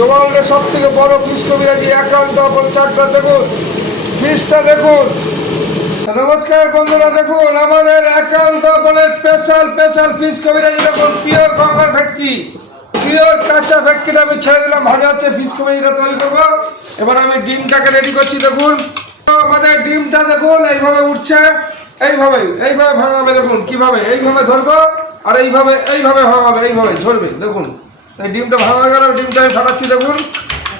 জোয়ালের সব থেকে বড় ফিশ কবিরাজি একান্ত আপন চাকরা দেখুন, ফিশটা দেখুন। নমস্কার বন্ধুরা, দেখুন আমাদের একান্ত আপনের স্পেশাল ফিশ কবিরাজি দেখুন, পিওর গঙ্গার ভেটকি, পিওর কাঁচা ভেটকিটা আমি ছেড়ে দিলাম, ভাজা হচ্ছে, ফিশ কবিরাজিটা তৈরি করবো। এবার আমি ডিমটাকে রেডি করছি। দেখুন আমাদের ডিমটা দেখুন এইভাবে উঠছে, এইভাবে ভাঙাবে। দেখুন কিভাবে এইভাবে ধরবো আর এইভাবে ভাঙাবে, এইভাবে ধরবে। দেখুন এই ডিমটা ভাঙা গেল, ডিমটা আমি ফাটাচ্ছি। দেখুন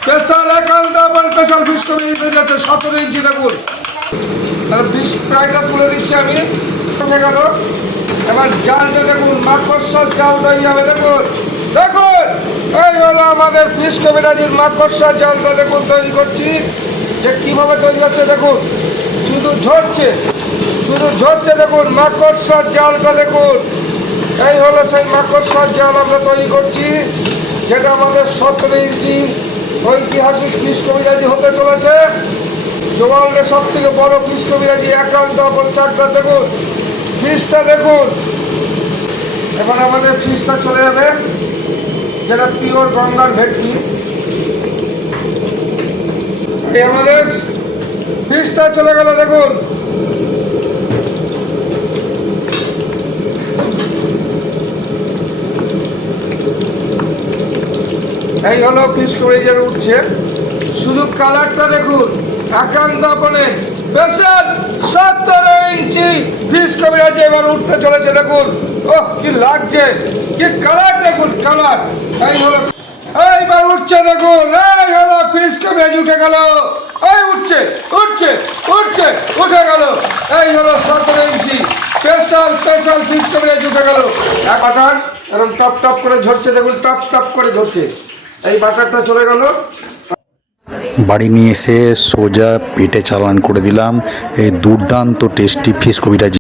স্পেশাল একান্ত আপন স্পেশাল ফিশ কবিরাজি তৈরি হচ্ছে 17 ইঞ্চি। দেখুন ফিশ ফ্রাইটা তুলে দিচ্ছি আমি, গেল। এবার জালটা দেখুন, মাকড়সার জাল তৈরি হবে। দেখুন দেখুন এই হলো আমাদের ফিশ কবিরাজির মাকড়সার জালটা। দেখুন তৈরি করছি, যে কিভাবে তৈরি হচ্ছে। দেখুন শুধু ঝরছে। দেখুন মাকড়সার জালটা দেখুন, এই হলো সেই মাকড়সার জাল আমরা তৈরি করছি, যেটা আমাদের 17 ইঞ্চি ঐতিহাসিক ফিশ কবিরাজি হতে চলেছে। জোয়ালের সব থেকে বড় ফিশ কবিরাজি একান্ত আপন চাকরা দেখুন, ফিশটা দেখুন। এবার আমাদের ফিশটা চলে যাবে, যেটা পিওর গঙ্গার ভেটকি। এই আমাদের ফিশটা চলে গেল। দেখুন এই হলো ফিশ কবিরাজি উঠছে। শুধু কালারটা দেখুন, একান্ত আপনের স্পেশাল 17 ইঞ্চি ফিশ কবিরাজি এবার উঠতে চলেছে। দেখুন ওহ কি লাগছে, কি কালার দেখুন, কালার। এই হলো, এইবার উঠছে। দেখুন এই হলো ফিশ কবিরাজি উঠে গেল, এই উঠছে উঠে গেল। এই হলো 17 ইঞ্চি স্পেশাল ফিশ কবিরাজি উঠে গেল। এক বাটার এরকম টপ করে ঝরছে। দেখুন টপ করে ঝরছে। এই বাটারটা চলে গেল। বাড়ি নিয়ে এসে সোজা পেটে চালান করে দিলাম এই দুর্দান্ত টেস্টি ফিশ কবিরাজি।